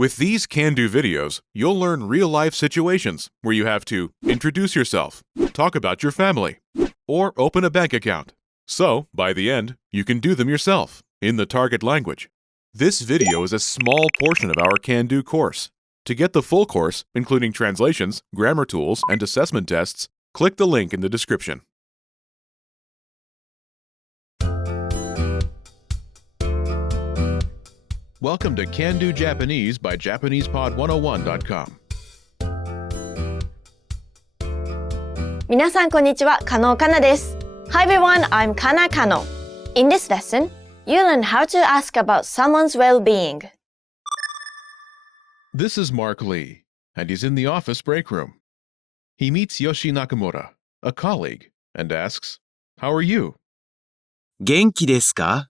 With these can-do videos, you'll learn real-life situations where you have to introduce yourself, talk about your family, or open a bank account. So, by the end, you can do them yourself, in the target language. This video is a small portion of our can-do course. To get the full course, including translations, grammar tools, and assessment tests, click the link in the description. Welcome to Can Do Japanese by JapanesePod101.com. 皆さんこんにちは、加納かなです。Hi everyone, I'm Kana Kano. In this lesson, you learn how to ask about someone's well-being. This is Mark Lee, and he's in the office break room. He meets Yoshi Nakamura, a colleague, and asks, "How are you?" 元気ですか?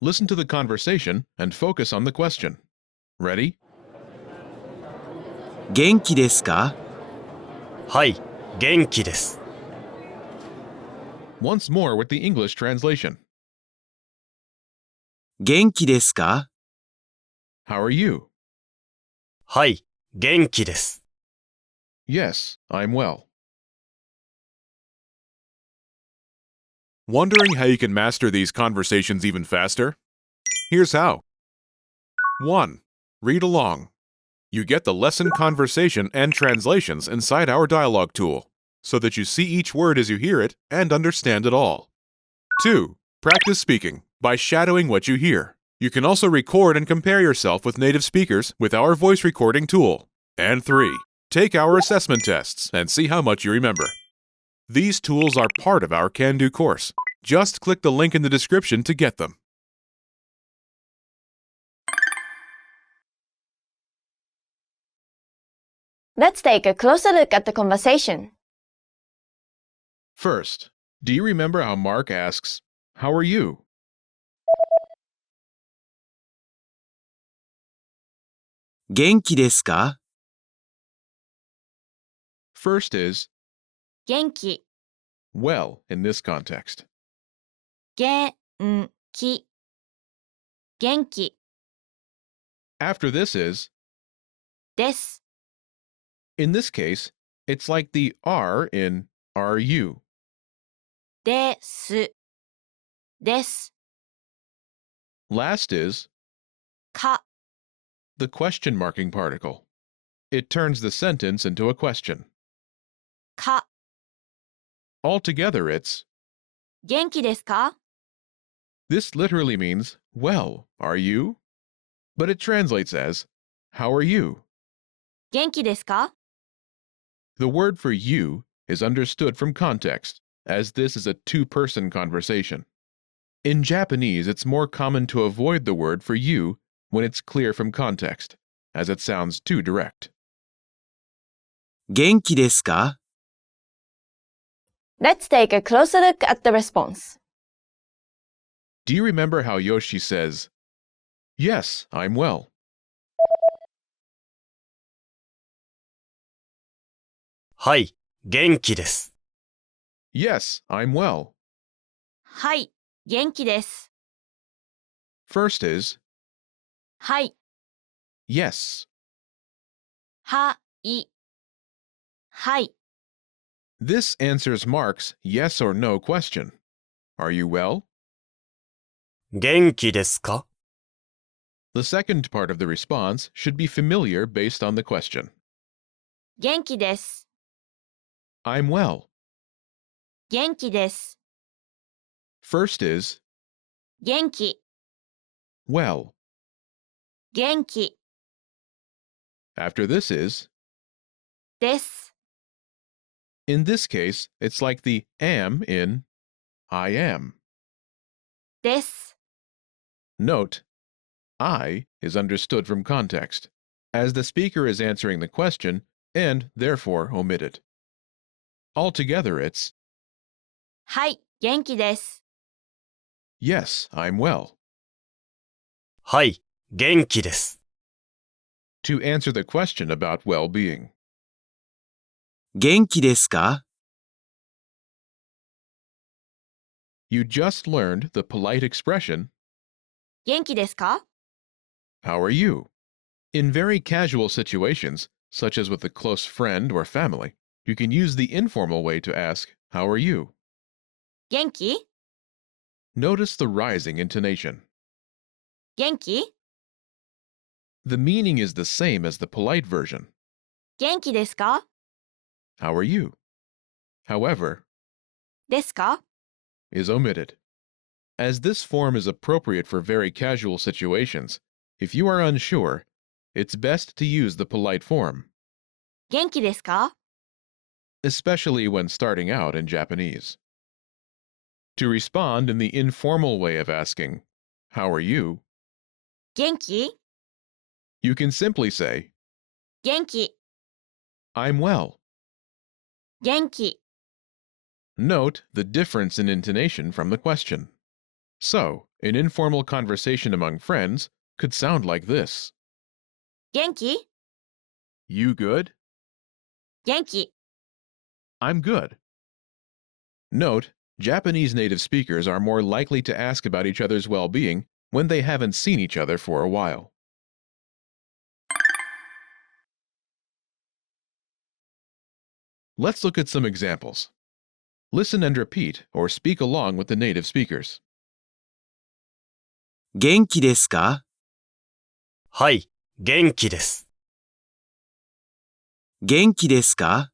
Listen to the conversation and focus on the question. Ready? 元気ですか? はい、元気です。Once more with the English translation. 元気ですか? How are you? はい、元気です。Yes, I'm well. Wondering how you can master these conversations even faster? Here's how. 1. Read along. You get the lesson conversation and translations inside our dialogue tool, so that you see each word as you hear it and understand it all. 2. Practice speaking by shadowing what you hear. You can also record and compare yourself with native speakers with our voice recording tool. And 3. Take our assessment tests and see how much you remember. These tools are part of our Can Do course. Just click the link in the description to get them. Let's take a closer look at the conversation. First, do you remember how Mark asks, "How are you?" 元気ですか? First is 元気、 well in this context. 元気、元気 After this is です。 in this case, it's like the R in are you. です。です。 Last is か、 the question marking particle. It turns the sentence into a question. か、 Altogether, it's 元気ですか? this literally means, well, are you? But it translates as, how are you? 元気ですか? The word for you is understood from context, as this is a two-person conversation. In Japanese, it's more common to avoid the word for you when it's clear from context, as it sounds too direct. 元気ですか? Let's take a closer look at the response. Do you remember how Yoshi says, "Yes, I'm well"? はい、元気です。 Yes, I'm well. はい、元気です。 First is はい、 yes. はい、はい。 This answers Mark's yes or no question. Are you well? 元気ですか? The second part of the response should be familiar based on the question. 元気です。 I'm well. 元気です。 First is 元気、 well. 元気 After this is です。 in this case, it's like the am in I am. です。 Note, I is understood from context, as the speaker is answering the question and therefore omitted. Altogether, it's はい、元気です。 yes, I'm well. はい、元気です。 To answer the question about well-being. 元気ですか? You just learned the polite expression, 元気ですか? "How are you?" In very casual situations, such as with a close friend or family, you can use the informal way to ask, "How are you?" 元気 Notice the rising intonation. 元気 The meaning is the same as the polite version. 元気ですか How are you? However, ですか is omitted. As this form is appropriate for very casual situations, if you are unsure, it's best to use the polite form, 元気ですか especially when starting out in Japanese. To respond in the informal way of asking, "How are you?" 元気 you can simply say, 元気 "I'm well." 元気 Note the difference in intonation from the question. So, an informal conversation among friends could sound like this. 元気 You good? 元気 I'm good. Note, Japanese native speakers are more likely to ask about each other's well-being when they haven't seen each other for a while. Let's look at some examples. Listen and repeat or speak along with the native speakers. 元気ですかはい、元気です。元気ですか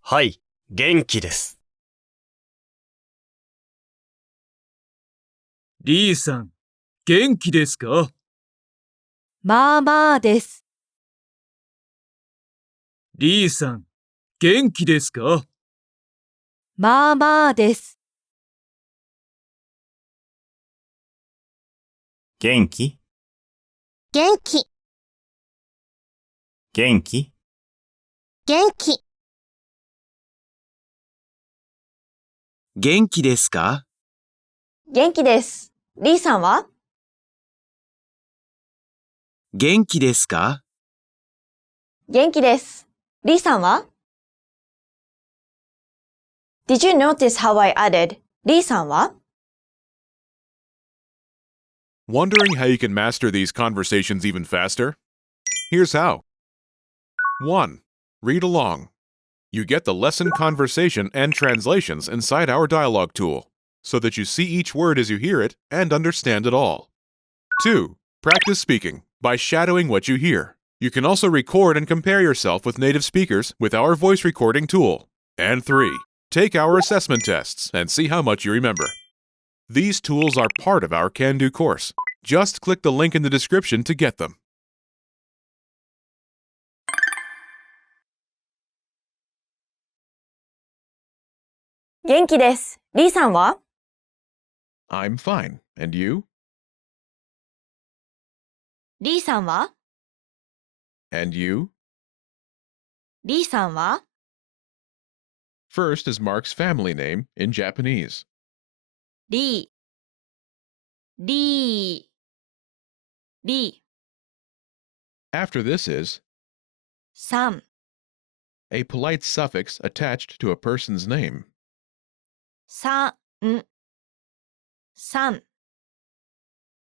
はい、元気です。リーさん、元気ですかまあまあです。リーさん、元気ですかまあまあです。元気元気元気元気元気ですか元気です。リーさんは元気ですか元気です。リーさんは Did you notice how I added リーさんは Wondering how you can master these conversations even faster? Here's how. 1. Read along. You get the lesson conversation and translations inside our dialogue tool, so that you see each word as you hear it and understand it all. 2. Practice speaking by shadowing what you hear. You can also record and compare yourself with native speakers with our voice recording tool. And 3. Take our assessment tests and see how much you remember. These tools are part of our Can-Do course. Just click the link in the description to get them. 元気です。リーさんは I'm fine. And you? リーさんは And you? リーさんは First is Mark's family name in Japanese. リーリーリー After this is さん a polite suffix attached to a person's name. さんさん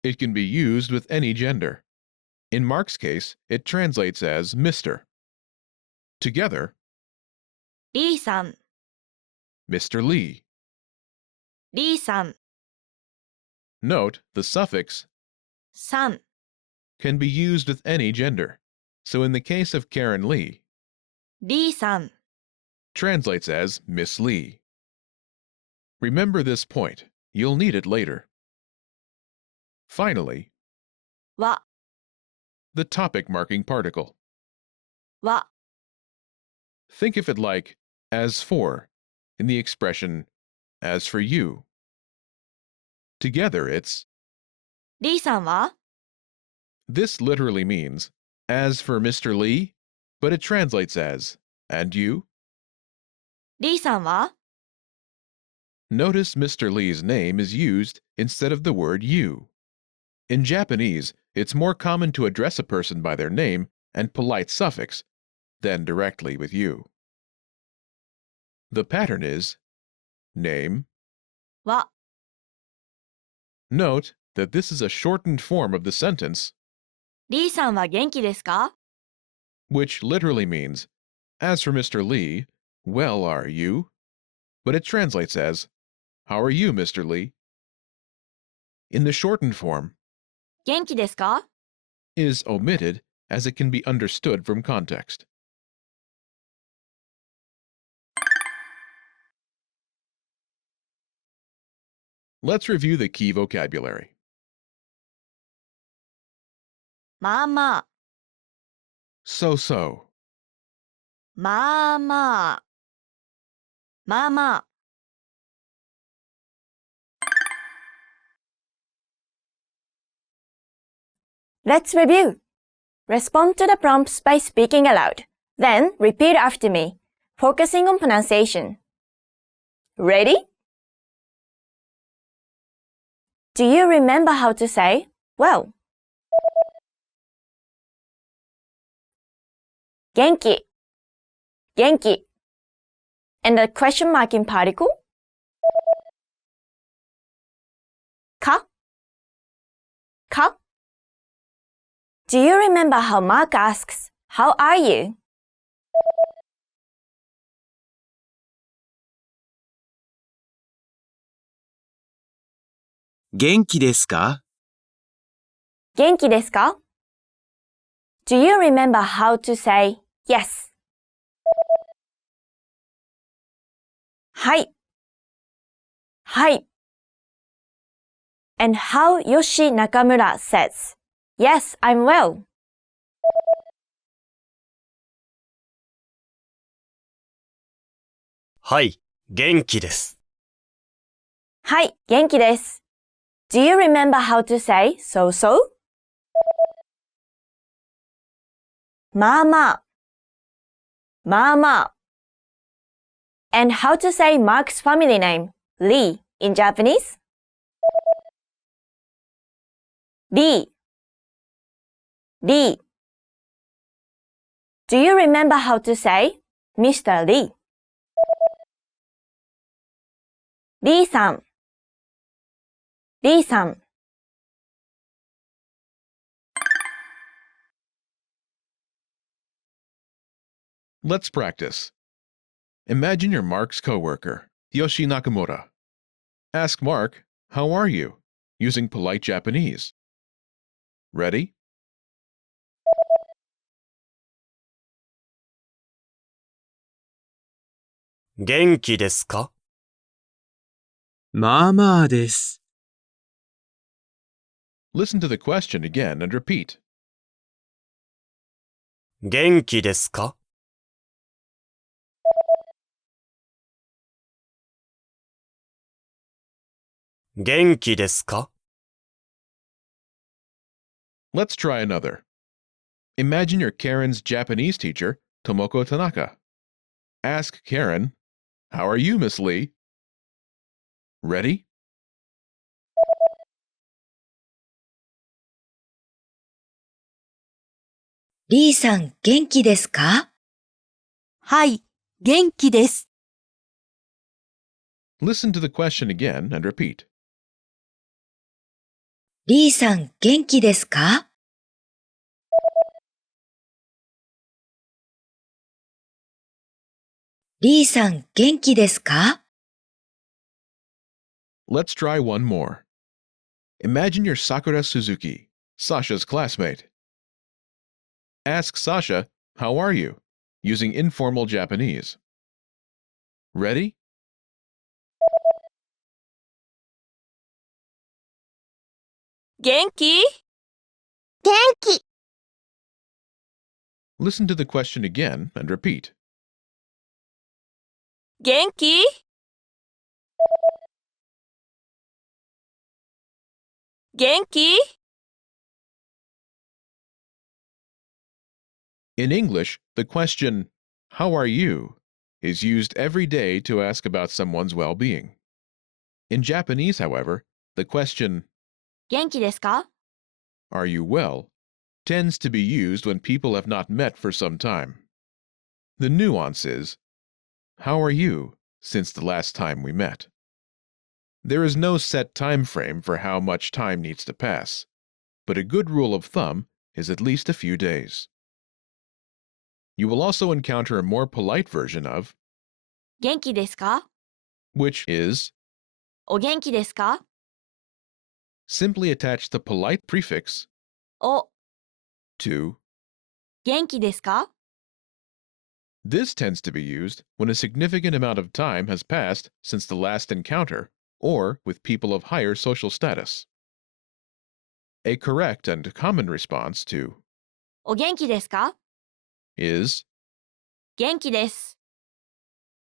It can be used with any gender. In Mark's case, it translates as Mr. Together, リーさん Mr. Lee. リーさん Note, the suffix さん can be used with any gender. So in the case of Karen Lee, リーさん translates as Miss Lee. Remember this point. You'll need it later. Finally, は the topic marking particle. は Think of it like as for in the expression as for you. Together it's リーさんは this literally means as for Mr. Lee, but it translates as and you. リーさんは Notice Mr. Lee's name is used instead of the word you. In Japanese, it's more common to address a person by their name and polite suffix than directly with you. The pattern is name. は Note that this is a shortened form of the sentence リーさんは元気ですか which literally means, as for Mr. Lee, well are you? But it translates as, how are you, Mr. Lee? In the shortened form, 元気ですか is omitted as it can be understood from context. Let's review the key vocabulary. まあまあ、 So-so, まあまあ、まあまあ、 Let's review. Respond to the prompts by speaking aloud. Then repeat after me, focusing on pronunciation. Ready? Do you remember how to say, well? 元気 元気 and the question mark in particle? か か Do you remember how Mark asks, how are you? "元気ですか?" 元気ですか Do you remember how to say, yes? はいはい And how Yoshi Nakamura says, yes, I'm well. はい、元気です。はい、元気です。Do you remember how to say so-so? まあまあ。まあまあ。And how to say Mark's family name, Lee, in Japanese? Lee. Lee. Do you remember how to say Mr. Lee? リーさん。リーさん。Let's practice. Imagine you're Mark's coworker, Yoshi Nakamura. Ask Mark, how are you? Using polite Japanese. Ready? 元気ですか？まあまあです。 Listen to the question again and repeat. 元気ですか？元気ですか？ Let's try another. Imagine you're Karen's Japanese teacher, Tomoko Tanaka. Ask Karen, how are you, Miss Lee? Ready? リーさん元気ですか？はい、元気です。 Listen to the question again and repeat. リーさん元気ですか？リーさん元気ですか？ Let's try one more. Imagine you're Sakura Suzuki, Sasha's classmate. Ask Sasha, how are you? Using informal Japanese. Ready? 元気 Listen to the question again and repeat. 元気 元気 In English, the question, how are you, is used every day to ask about someone's well-being. In Japanese, however, the question, 元気ですか are you well, tends to be used when people have not met for some time. The nuance is, how are you since the last time we met? There is no set time frame for how much time needs to pass, but a good rule of thumb is at least a few days. You will also encounter a more polite version of 元気ですか which is お元気ですか simply attach the polite prefix お to. 元気ですか This tends to be used when a significant amount of time has passed since the last encounter or with people of higher social status. A correct and common response to お元気ですか is. 元気です。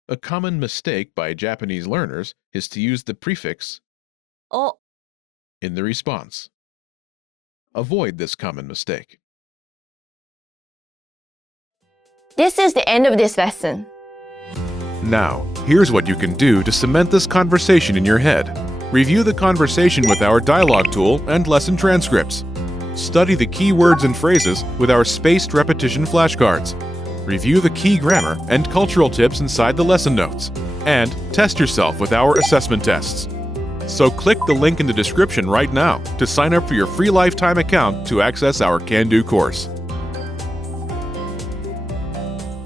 A common mistake by Japanese learners is to use the prefix お in the response. Avoid this common mistake. This is the end of this lesson. Now, here's what you can do to cement this conversation in your head. Review the conversation with our dialogue tool and lesson transcripts. Study the key words and phrases with our spaced repetition flashcards. Review the key grammar and cultural tips inside the lesson notes. And test yourself with our assessment tests. So click the link in the description right now to sign up for your free lifetime account to access our Can-Do course.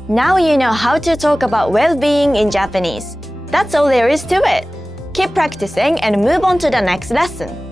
Now you know how to talk about well-being in Japanese. That's all there is to it. Keep practicing and move on to the next lesson.